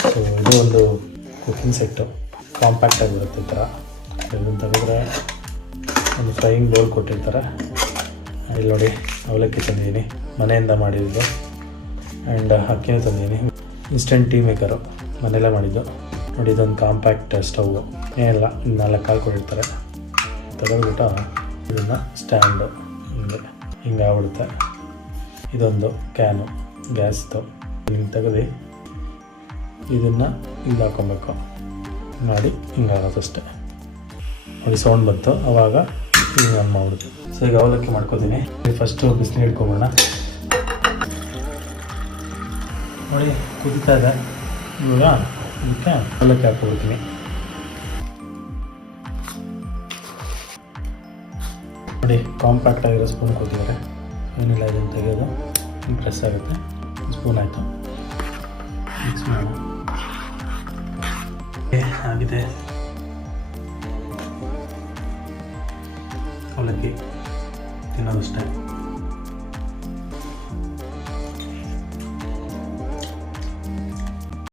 So ಇದು ಒಂದು cooking set, ಕಾಂಪ್ಯಾಕ್ಟಾಗಿ ಬರುತ್ತೆ ಈ ಥರ. ಇದನ್ನು ತೆಗೆದ್ರೆ ಒಂದು ಫ್ರೈಯಿಂಗ್ ಬೌಲ್ ಕೊಟ್ಟಿರ್ತಾರೆ. ಇಲ್ಲಿ ನೋಡಿ ಅವಲಕ್ಕಿ ತಂದಿದ್ದೀನಿ, ಮನೆಯಿಂದ ಮಾಡಿದ್ದು. ಆ್ಯಂಡ್ ಅಕ್ಕಿನೂ ತಂದಿದ್ದೀನಿ. ಇನ್ಸ್ಟೆಂಟ್ ಟೀ ಮೇಕರು ಮನೆಯಲ್ಲೇ ಮಾಡಿದ್ದು. ನೋಡಿ ಇದೊಂದು ಕಾಂಪ್ಯಾಕ್ಟ್ ಸ್ಟವ್ವು, ಏನಿಲ್ಲ 4 ಕಾಲು ಕೊಟ್ಟಿರ್ತಾರೆ. ತೆಗೆದ್ಬಿಟ್ಟು ಇದನ್ನು ಸ್ಟ್ಯಾಂಡು ಹಿಂಗೆ ಆಗ್ಬಿಡುತ್ತೆ. ಇದೊಂದು ಕ್ಯಾನು ಗ್ಯಾಸ್ದು, ಹಿಂಗೆ ತೆಗೆದು ಇದನ್ನು ಇಲ್ಲಿ ಹಾಕ್ಕೊಬೇಕು ಮಾಡಿ ಹಿಂಗಾಗತ್ತಷ್ಟೆ. ನೋಡಿ ಸೌಂಡ್ ಬಂತು, ಆವಾಗ ಹಿಂಗೆ ಆನ್ ಮಾಡ್ಬಿಡುತ್ತೆ. ಸೊ ಈಗ ಅವಲಕ್ಕಿ ಮಾಡ್ಕೊತೀನಿ. ಫಸ್ಟು ಬಿಸಿನೀರು ಇಟ್ಕೊಬೋಣ. ನೋಡಿ ಕುದೀತಾ ಇದೆ. ಇವಾಗ ಇದಕ್ಕೆ ಅವಲಕ್ಕಿ ಹಾಕ್ಕೊಳ್ತೀನಿ. ನೋಡಿ ಕಾಂಪ್ಯಾಕ್ಟ್ ಆಗಿರೋ ಸ್ಪೂನ್ ಕೊಟ್ಟಿದ್ದಾರೆ. ಏನಿಲ್ಲ, ಇದನ್ನು ತೆಗೆಯೋದು ಪ್ರೆಸ್ ಆಗುತ್ತೆ. ಸ್ಪೂನ್ ಆಯಿತು, ಮಿಕ್ಸ್ ಮಾಡೋಣ. ಆಗಿದೆ ಅವಲಕ್ಕಿ, ತಿನ್ನೋದಷ್ಟೇ.